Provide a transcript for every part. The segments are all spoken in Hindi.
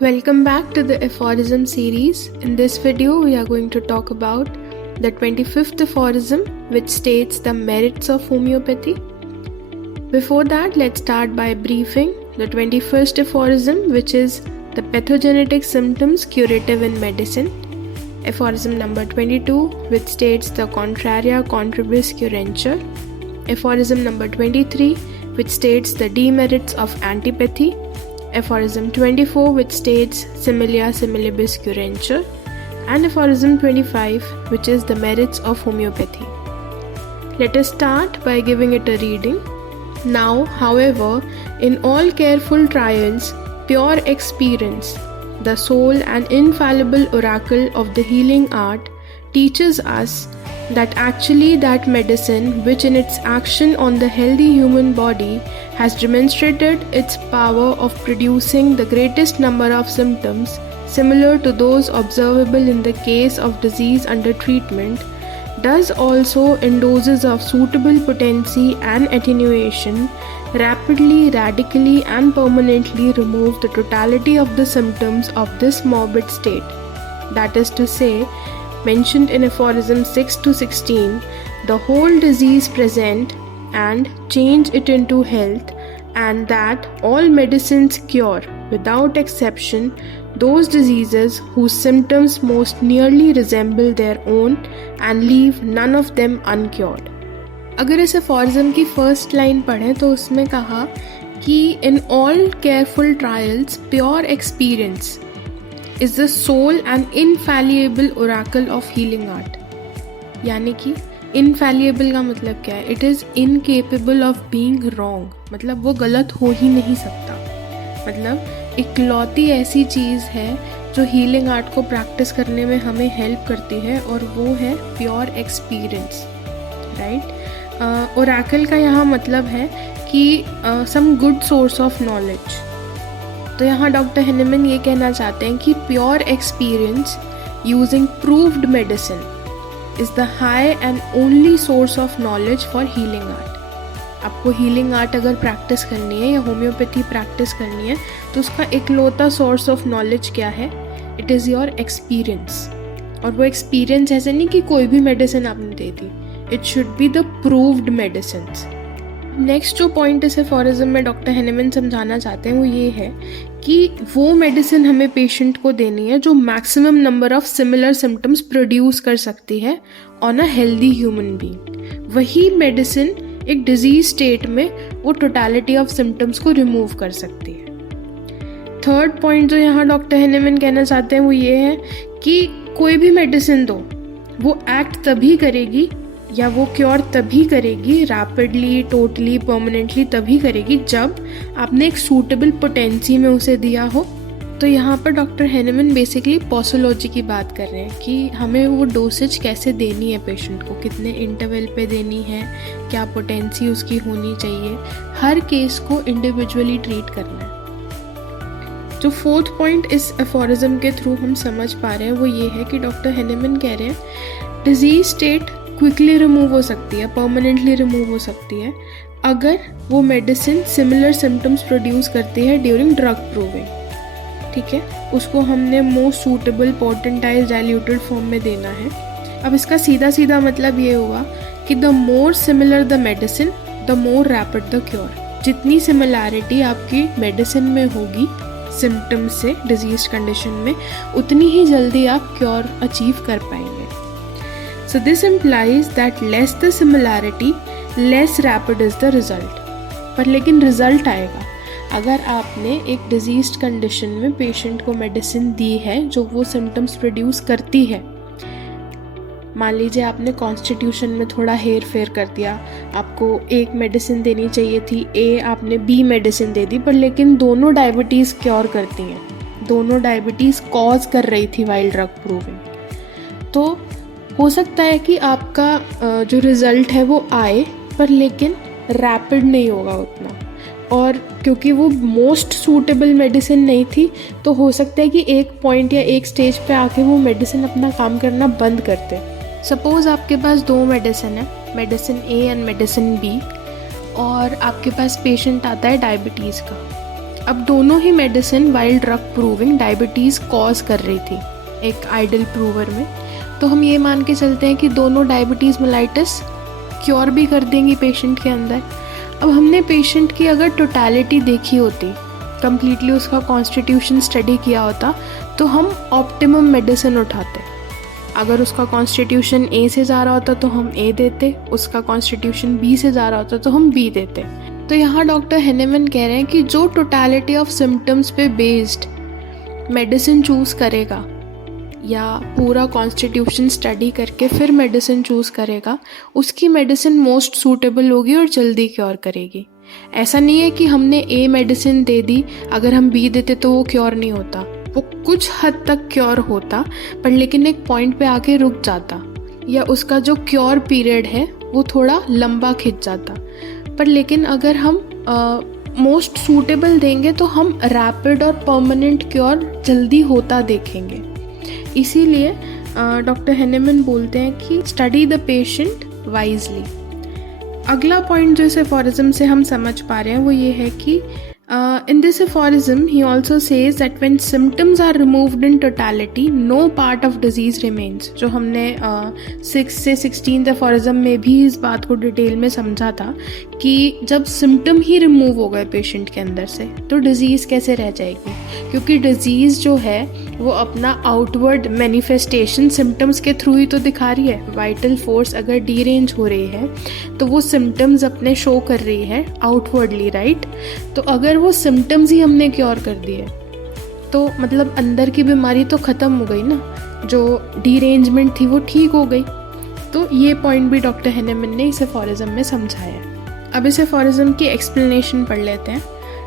Welcome back to the aphorism series. In this video, we are going to talk about the 25th aphorism, which states the merits of homeopathy. Before that, let's start by briefing the 21st aphorism, which is the pathogenetic symptoms curative in medicine. Aphorism number 22, which states the contraria contribus curentur. Aphorism number 23, which states the demerits of antipathy. Aphorism 24, which states similia similibus curentur, and aphorism 25, which is the merits of homeopathy. Let us start by giving it a reading. Now, however, in all careful trials, pure experience, the sole and infallible oracle of the healing art, teaches us that actually that medicine which in its action on the healthy human body has demonstrated its power of producing the greatest number of symptoms similar to those observable in the case of disease under treatment, does also in doses of suitable potency and attenuation rapidly, radically and permanently remove the totality of the symptoms of this morbid state. That is to say, mentioned in aphorism 6 to 16, the whole disease present and change it into health, and that all medicines cure without exception those diseases whose symptoms most nearly resemble their own and leave none of them uncured. अगर इस aphorism की first line पढ़ें तो उसमें कहा कि in all careful trials pure experience is the sole and infallible oracle of healing art. यानी कि infallible का मतलब क्या है? It is incapable of being wrong. मतलब वो गलत हो ही नहीं सकता. मतलब इकलौती ऐसी चीज़ है जो हीलिंग आर्ट को प्रैक्टिस करने में हमें हेल्प करती है और वो है प्योर एक्सपीरियंस, राइट. ओरेकल का यहाँ मतलब है कि some good source of knowledge. तो यहाँ डॉक्टर हेनेमन ये कहना चाहते हैं कि pure experience using proved medicine is the high and only source of knowledge for healing art. आपको हीलिंग आर्ट अगर प्रैक्टिस करनी है या होम्योपैथी प्रैक्टिस करनी है तो उसका इकलौता सोर्स ऑफ नॉलेज क्या है? It is your experience. और वो एक्सपीरियंस ऐसे नहीं कि कोई भी मेडिसिन आपने दे दी. It should be the proved medicines. Next जो पॉइंट इस एफोरिज्म में डॉक्टर हेनेमन समझाना चाहते हैं वो ये है कि वो मेडिसिन हमें पेशेंट को देनी है जो maximum number of similar symptoms produce कर सकती है on a healthy human being. वही मेडिसिन एक डिजीज स्टेट में वो टोटलिटी ऑफ सिम्टम्स को रिमूव कर सकती है. थर्ड पॉइंट जो यहाँ डॉक्टर हेनेमन कहना चाहते हैं वो ये है कि कोई भी मेडिसिन दो वो एक्ट तभी करेगी या वो क्योर तभी करेगी, रैपिडली, टोटली, परमानेंटली तभी करेगी जब आपने एक सूटेबल पोटेंसी में उसे दिया हो. तो यहाँ पर डॉक्टर हेनेमन बेसिकली पॉसोलॉजी की बात कर रहे हैं कि हमें वो डोसेज कैसे देनी है पेशेंट को, कितने इंटरवल पे देनी है, क्या पोटेंसी उसकी होनी चाहिए. हर केस को इंडिविजुअली ट्रीट करना है. जो फोर्थ पॉइंट इस एफोरिज्म के थ्रू हम समझ पा रहे हैं वो ये है कि डॉक्टर हेनेमन कह रहे हैं डिजीज स्टेट क्विकली रिमूव हो सकती है, परमानेंटली रिमूव हो सकती है अगर वो मेडिसिन सिमिलर सिम्टम्स प्रोड्यूस करती है ड्यूरिंग ड्रग प्रूविंग. ठीक है, उसको हमने most suitable potentise diluted form में देना है. अब इसका सीधा सीधा मतलब ये हुआ कि the more similar the medicine the more rapid the cure. जितनी सिमिलैरिटी आपकी मेडिसिन में होगी सिम्टम्स से डिजीज कंडीशन में उतनी ही जल्दी आप क्योर अचीव कर पाएंगे. So this implies that less the similarity, less rapid is the result. पर लेकिन रिजल्ट आएगा अगर आपने एक डिजीज कंडीशन में पेशेंट को मेडिसिन दी है जो वो सिम्टम्स प्रोड्यूस करती है. मान लीजिए आपने कॉन्स्टिट्यूशन में थोड़ा हेर फेर कर दिया, आपको एक मेडिसिन देनी चाहिए थी ए, आपने बी मेडिसिन दे दी, पर लेकिन दोनों डायबिटीज़ क्योर करती हैं, दोनों डायबिटीज़ कॉज कर रही थी वाइल ड्रग प्रूविंग. तो हो सकता है कि आपका जो रिज़ल्ट है वो आए पर लेकिन रैपिड नहीं होगा उतना, और क्योंकि वो मोस्ट सूटेबल मेडिसिन नहीं थी तो हो सकता है कि एक पॉइंट या एक स्टेज पे आके वो मेडिसिन अपना काम करना बंद करते. सपोज़ आपके पास दो मेडिसिन है, medicine A and medicine B, और आपके पास पेशेंट आता है डायबिटीज़ का. अब दोनों ही medicine while drug proving diabetes cause कर रही थी एक आइडल प्रूवर में, तो हम ये मान के चलते हैं कि दोनों डायबिटीज़ मेलाइटिस क्योर भी कर देंगी पेशेंट के अंदर। अब हमने पेशेंट की अगर टोटलिटी देखी होती, कम्प्लीटली उसका कॉन्स्टिट्यूशन स्टडी किया होता, तो हम ऑप्टिमम मेडिसिन उठाते। अगर उसका कॉन्स्टिट्यूशन ए से जा रहा होता तो हम ए देते, उसका कॉन्स्टिट्यूशन बी से जा रहा होता तो हम बी देते। तो यहाँ डॉक्टर हेनेमन कह रहे हैं कि जो टोटलिटी ऑफ सिम्टम्स पे बेस्ड मेडिसिन चूज़ करेगा या पूरा कॉन्स्टिट्यूशन स्टडी करके फिर मेडिसिन चूज़ करेगा, उसकी मेडिसिन मोस्ट सूटेबल होगी और जल्दी क्योर करेगी। ऐसा नहीं है कि हमने ए मेडिसिन दे दी, अगर हम बी देते तो वो क्योर नहीं होता, वो कुछ हद तक क्योर होता पर लेकिन एक पॉइंट पे आके रुक जाता, या उसका जो क्योर पीरियड है वो थोड़ा लंबा खिंच जाता। पर लेकिन अगर हम मोस्ट सूटेबल देंगे तो हम रैपिड और परमानेंट क्योर जल्दी होता देखेंगे। इसीलिए डॉक्टर हेनेमन बोलते हैं कि स्टडी द पेशेंट वाइजली। अगला पॉइंट जो इस एफोरिज्म से हम समझ पा रहे हैं वो ये है कि in this aphorism he also says that when symptoms are removed in totality no part of disease remains। जो हमने 6 से 16 एफोरिज्म में भी इस बात को डिटेल में समझा था कि जब सिम्टम ही रिमूव हो गए पेशेंट के अंदर से तो डिजीज़ कैसे रह जाएगी, क्योंकि डिजीज़ जो है वो अपना आउटवर्ड मैनिफेस्टेशन सिम्टम्स के थ्रू ही तो दिखा रही है। वाइटल फोर्स अगर डीरेंज हो रही है तो वो सिम्टम्स अपने शो कर रही है आउटवर्डली, राइट। तो अगर वो सिम्टम्स ही हमने क्योर कर दिए तो मतलब अंदर की बीमारी तो ख़त्म हो गई ना, जो डीरेंजमेंट थी वो ठीक हो गई। तो ये पॉइंट भी डॉक्टर हेनेमन ने इस एफोरिज्म में समझाया। अब इस एफोरिज्म की एक्सप्लेनेशन पढ़ लेते हैं।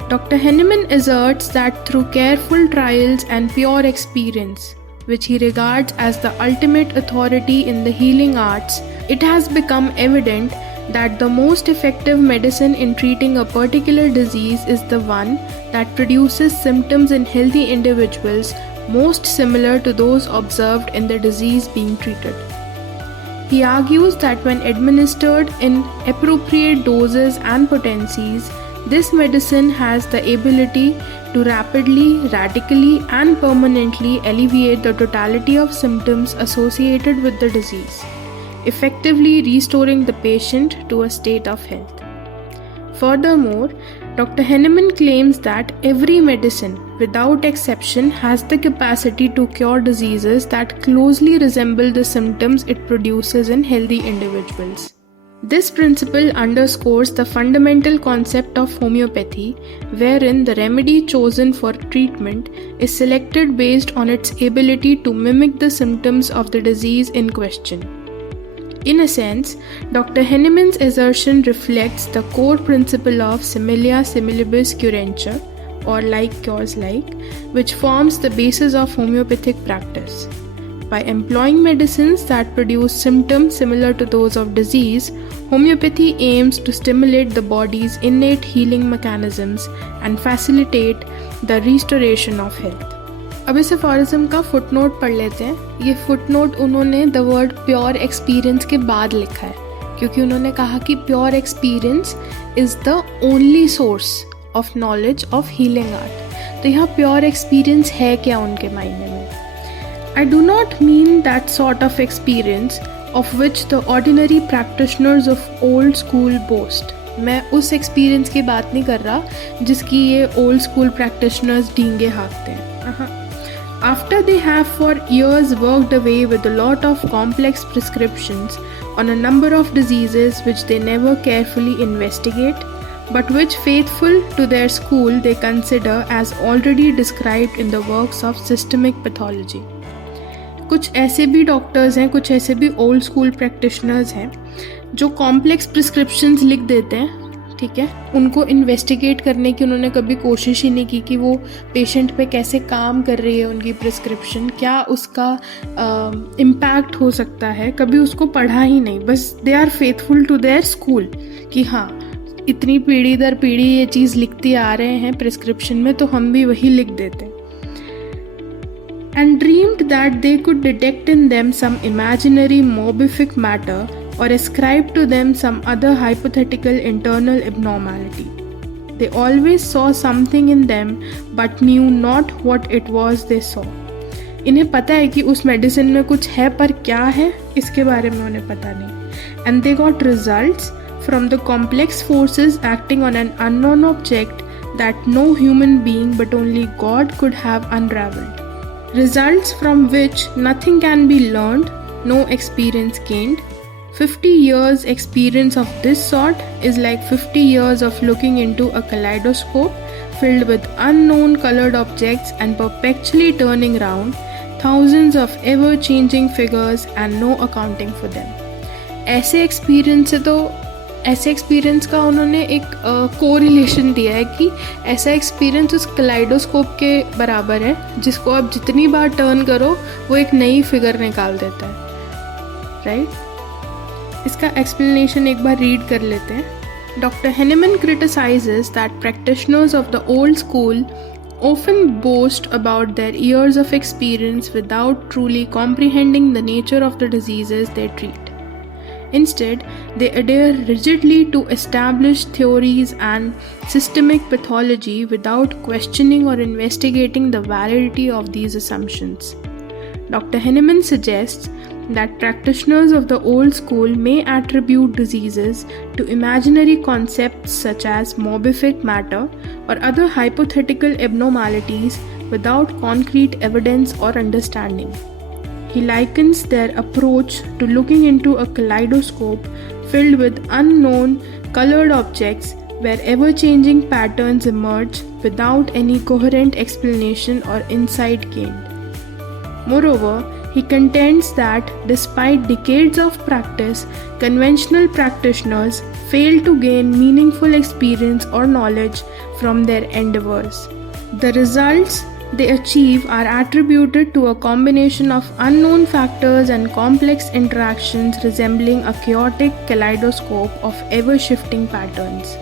Dr. Henneman asserts that through careful trials and pure experience, which he regards as the ultimate authority in the healing arts, it has become evident that the most effective medicine in treating a particular disease is the one that produces symptoms in healthy individuals most similar to those observed in the disease being treated. He argues that when administered in appropriate doses and potencies, this medicine has the ability to rapidly, radically, and permanently alleviate the totality of symptoms associated with the disease, effectively restoring the patient to a state of health. Furthermore, Dr. Henneman claims that every medicine, without exception, has the capacity to cure diseases that closely resemble the symptoms it produces in healthy individuals. This principle underscores the fundamental concept of homeopathy, wherein the remedy chosen for treatment is selected based on its ability to mimic the symptoms of the disease in question. In a sense, Dr. Henneman's assertion reflects the core principle of similia similibus curantur, or like cures like, which forms the basis of homeopathic practice. By employing medicines that produce symptoms similar to those of disease, homeopathy aims to stimulate the body's innate healing mechanisms and facilitate the restoration of health. अब इस एफोरिज्म का फुटनोट पढ़ लेते हैं। ये फुटनोट उन्होंने द वर्ड प्योर एक्सपीरियंस के बाद लिखा है, क्योंकि उन्होंने कहा कि pure experience is the only source of knowledge of healing art. तो यहाँ प्योर एक्सपीरियंस है क्या उनके मायने में? I do not mean that sort of experience of which the ordinary practitioners of old school boast. मैं उस एक्सपीरियंस की बात नहीं कर रहा जिसकी ये ओल्ड स्कूल प्रैक्टिशनर्स डींगे हाँकते हैं। After they have for years worked away with a lot of complex prescriptions on a number of diseases which they never carefully investigate, but which faithful to their school they consider as already described in the works of systemic pathology. कुछ ऐसे भी डॉक्टर्स हैं, कुछ ऐसे भी ओल्ड स्कूल प्रैक्टिशनर्स हैं जो कॉम्प्लेक्स प्रिस्क्रिप्शंस लिख देते हैं, ठीक है। उनको इन्वेस्टिगेट करने की उन्होंने कभी कोशिश ही नहीं की कि वो पेशेंट पे कैसे काम कर रही है उनकी प्रिस्क्रिप्शन, क्या उसका इम्पैक्ट हो सकता है, कभी उसको पढ़ा ही नहीं। बस they are faithful to their school कि हाँ इतनी पीढ़ी दर पीढ़ी ये चीज़ लिखते आ रहे हैं प्रिस्क्रिप्शन में, तो हम भी वही लिख देते हैं। And dreamed that they could detect in them some imaginary morbific matter or ascribe to them some other hypothetical internal abnormality. They always saw something in them but knew not what it was they saw. इन्हें पता है कि उस मेडिसिन में कुछ है, पर क्या है इसके बारे में उन्हें पता नहीं. And they got results from the complex forces acting on an unknown object that no human being but only God could have unraveled. Results from which nothing can be learned, no experience gained. 50 years experience of this sort is like 50 years of looking into a kaleidoscope filled with unknown colored objects and perpetually turning round thousands of ever changing figures and no accounting for them. ऐसे एक्सपीरियंस का उन्होंने एक कोरिलेशन दिया है कि ऐसा एक्सपीरियंस उस कलाइडोस्कोप के बराबर है जिसको आप जितनी बार टर्न करो वो एक नई फिगर निकाल देता है. राइट, इसका एक्सप्लेनेशन एक बार रीड कर लेते हैं. Dr. Henneman criticizes that practitioners of the old school often boast about their years of experience without truly comprehending the nature of the diseases they treat. Instead, they adhere rigidly to established theories and systemic pathology without questioning or investigating the validity of these assumptions. Dr. Henneman suggests that practitioners of the old school may attribute diseases to imaginary concepts such as morbific matter or other hypothetical abnormalities without concrete evidence or understanding. He likens their approach to looking into a kaleidoscope filled with unknown colored objects where ever-changing patterns emerge without any coherent explanation or insight gained. Moreover, he contends that despite decades of practice, conventional practitioners fail to gain meaningful experience or knowledge from their endeavors. The results they achieve are attributed to a combination of unknown factors and complex interactions resembling a chaotic kaleidoscope of ever-shifting patterns.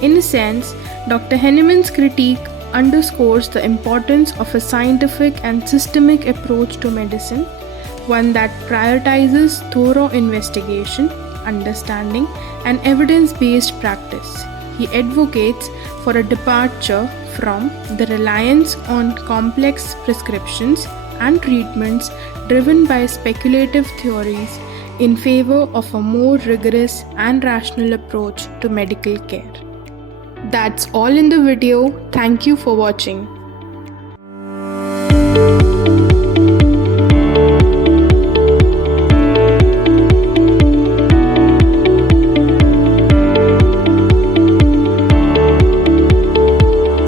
In a sense, Dr. Henneman's critique underscores the importance of a scientific and systemic approach to medicine, one that prioritizes thorough investigation, understanding, and evidence-based practice. He advocates for a departure from the reliance on complex prescriptions and treatments driven by speculative theories in favor of a more rigorous and rational approach to medical care. That's all in the video. Thank you for watching.